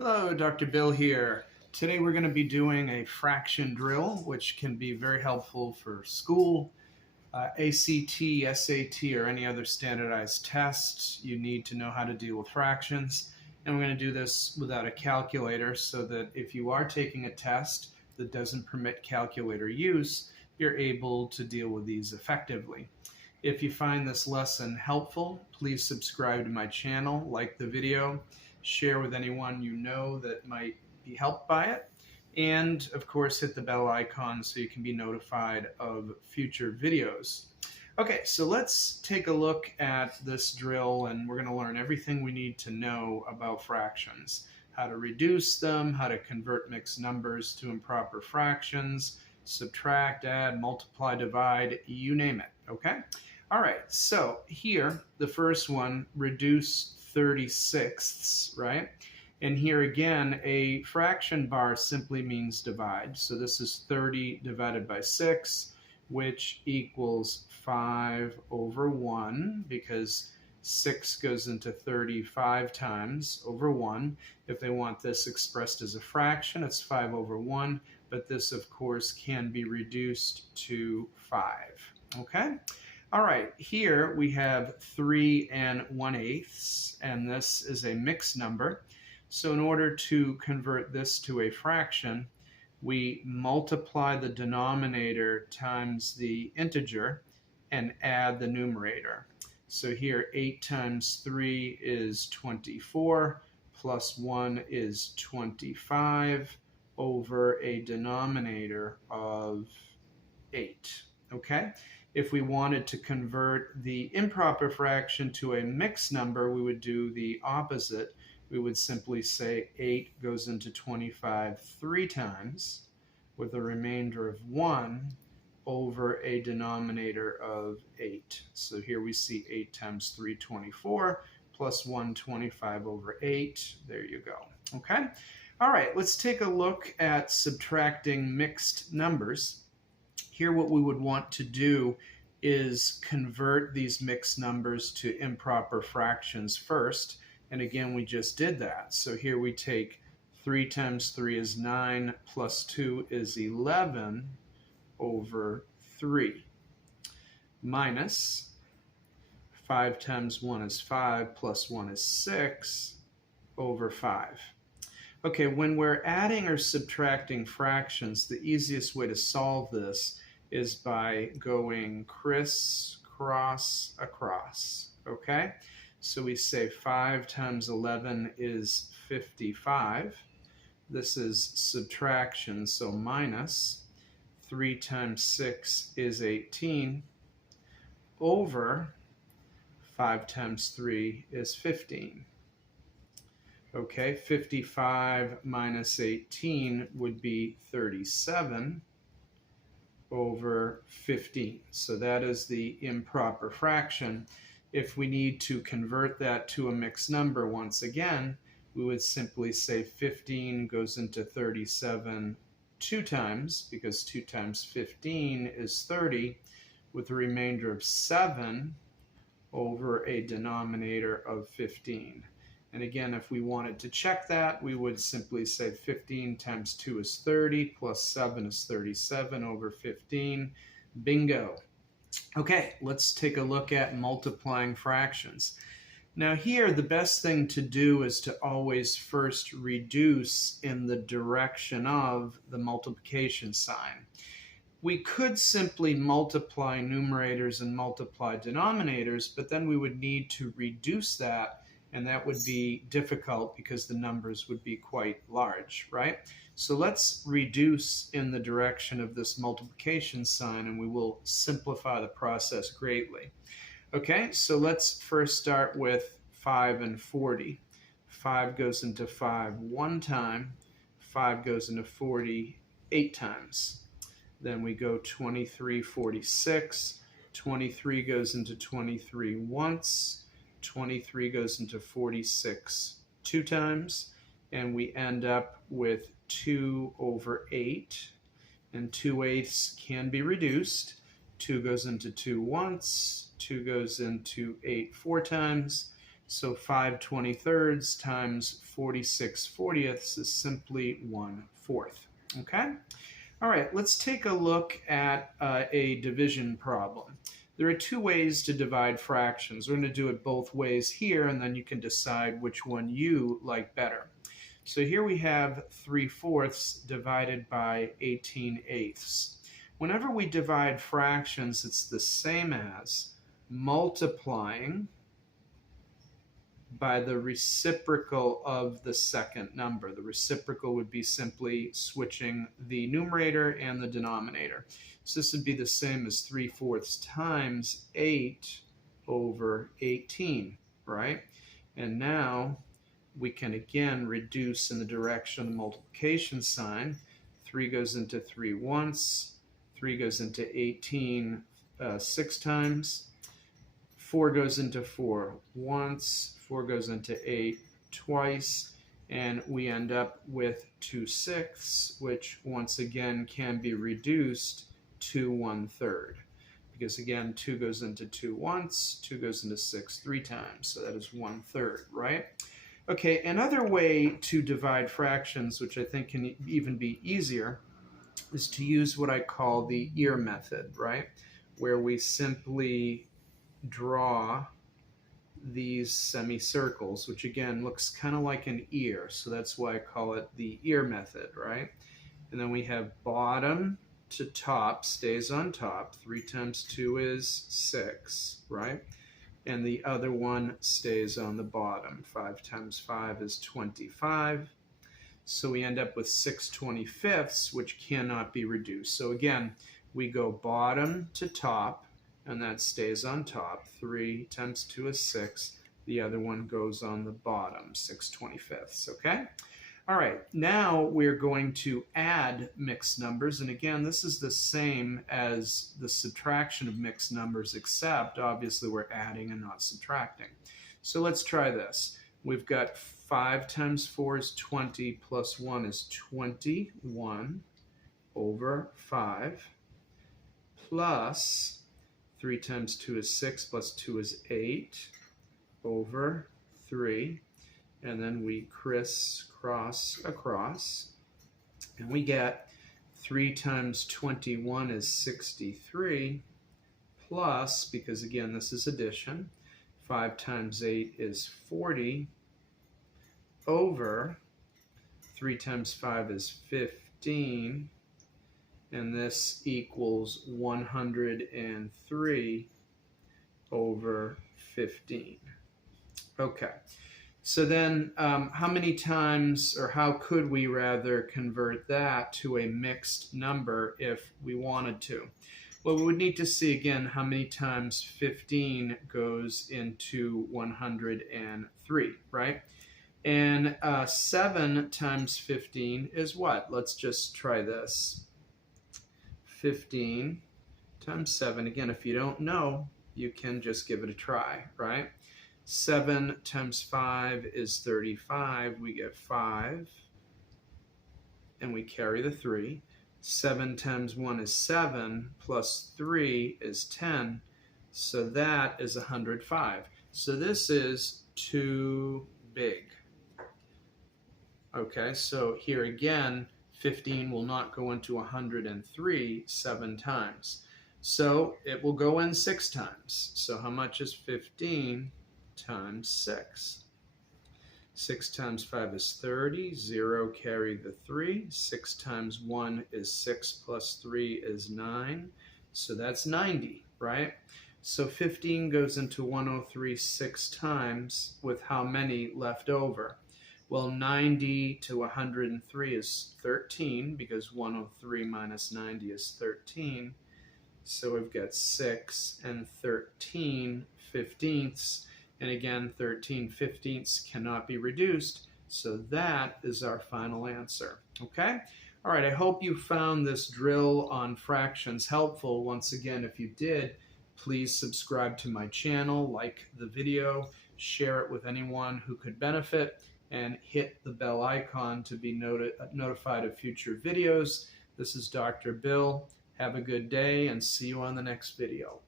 Hello, Dr. Bill here. Today we're going to be doing a fraction drill, which can be very helpful for school, ACT, SAT, or any other standardized tests. You need to know how to deal with fractions. And we're going to do this without a calculator so that if you are taking a test that doesn't permit calculator use, you're able to deal with these effectively. If you find this lesson helpful, please subscribe to my channel, like the video, share with anyone you know that might be helped by it, and of course hit the bell icon so you can be notified of future videos. Okay, so let's take a look at this drill, and we're going to learn everything we need to know about fractions. How to reduce them, how to convert mixed numbers to improper fractions, subtract, add, multiply, divide, you name it, okay? All right, so here, the first one, reduce 36ths, right? And here again, a fraction bar simply means divide. So this is 30 divided by 6, which equals 5 over 1, because 6 goes into 35 times over 1. If they want this expressed as a fraction, it's 5 over 1, but this, of course, can be reduced to 5, okay? All right, here we have 3 1/8, and this is a mixed number. So in order to convert this to a fraction, we multiply the denominator times the integer and add the numerator. So here 8 times 3 is 24, plus 1 is 25 over a denominator of 8, okay? If we wanted to convert the improper fraction to a mixed number, we would do the opposite. We would simply say 8 goes into 25 3 times with a remainder of 1 over a denominator of 8. So here we see 8 times 3, 24, plus 1, 25 over 8. There you go. Okay? All right, let's take a look at subtracting mixed numbers. Here what we would want to do is convert these mixed numbers to improper fractions first. And again, we just did that. So here we take 3 times 3 is 9, plus 2 is 11 over 3, minus 5 times 1 is 5, plus 1 is 6 over 5. Okay, when we're adding or subtracting fractions, the easiest way to solve this is by going crisscross across, okay? So we say 5 times 11 is 55. This is subtraction, so minus 3 times 6 is 18 over 5 times 3 is 15. Okay, 55 minus 18 would be 37 over 15. So that is the improper fraction. If we need to convert that to a mixed number once again, we would simply say 15 goes into 37 2 times, because 2 times 15 is 30, with a remainder of 7 over a denominator of 15. And again, if we wanted to check that, we would simply say 15 times 2 is 30, plus 7 is 37 over 15. Bingo. Okay, let's take a look at multiplying fractions. Now here, the best thing to do is to always first reduce in the direction of the multiplication sign. We could simply multiply numerators and multiply denominators, but then we would need to reduce that, and that would be difficult because the numbers would be quite large, right? So let's reduce in the direction of this multiplication sign, and we will simplify the process greatly. Okay, so let's first start with 5 and 40. 5 goes into 5 1 time, 5 goes into 40 8 times. Then we go 23, 46, 23 goes into 23 once, 23 goes into 46 2 times, and we end up with 2 over 8, and 2/8 can be reduced. 2 goes into 2 once, 2 goes into 8 4 times, So 5/23 times 46/40 is simply 1/4. Okay? All right, let's take a look at a division problem. There are two ways to divide fractions. We're going to do it both ways here, and then you can decide which one you like better. So here we have 3/4 divided by 18/8. Whenever we divide fractions, it's the same as multiplying by the reciprocal of the second number. The reciprocal would be simply switching the numerator and the denominator. So this would be the same as 3/4 times 8/18, right? And now we can again reduce in the direction of the multiplication sign. 3 goes into 3 once, 3 goes into 18 6 times, 4 goes into 4 once, 4 goes into 8 twice, and we end up with 2/6, which once again can be reduced to 1/3. Because again, 2 goes into 2 once, 2 goes into 6 3 times, so that is 1/3, right? Okay, another way to divide fractions, which I think can even be easier, is to use what I call the ear method, right? Where we simply draw these semicircles, which again looks kind of like an ear, so that's why I call it the ear method, right? And then we have bottom to top stays on top. 3 times 2 is 6, right? And the other one stays on the bottom. 5 times 5 is 25. So we end up with 6/25, which cannot be reduced. So again, we go bottom to top, and that stays on top. 3 times 2 is 6. The other one goes on the bottom, 6/25, okay? All right, now we're going to add mixed numbers. And again, this is the same as the subtraction of mixed numbers, except obviously we're adding and not subtracting. So let's try this. We've got 5 times 4 is 20, plus 1 is 21 over 5, plus 3 times 2 is 6, plus 2 is 8 over 3. And then we crisscross across. And we get 3 times 21 is 63, plus, because again this is addition, 5 times 8 is 40, over 3 times 5 is 15, and this equals 103 over 15. Okay, so then how many times, or how could we rather convert that to a mixed number if we wanted to? Well, we would need to see again how many times 15 goes into 103, right? And 7 times 15 is what? Let's just try this. 15 times 7. Again, if you don't know, you can just give it a try, right? 7 times 5 is 35. We get 5, and we carry the 3. 7 times 1 is 7, plus 3 is 10, so that is 105. So this is too big. Okay, so here again, 15 will not go into 103 7 times. So it will go in 6 times. So how much is 15 times 6? 6 times 5 is 30. 0, carry the 3. 6 times 1 is 6, plus 3 is 9. So that's 90, right? So 15 goes into 103 6 times, with how many left over? Well, 90 to 103 is 13, because 103 minus 90 is 13. So we've got 6 and 13 fifteenths. And again, 13 fifteenths cannot be reduced. So that is our final answer. Okay? All right, I hope you found this drill on fractions helpful. Once again, if you did, please subscribe to my channel, like the video, share it with anyone who could benefit, and hit the bell icon to be notified of future videos. This is Dr. Bill. Have a good day, and see you on the next video.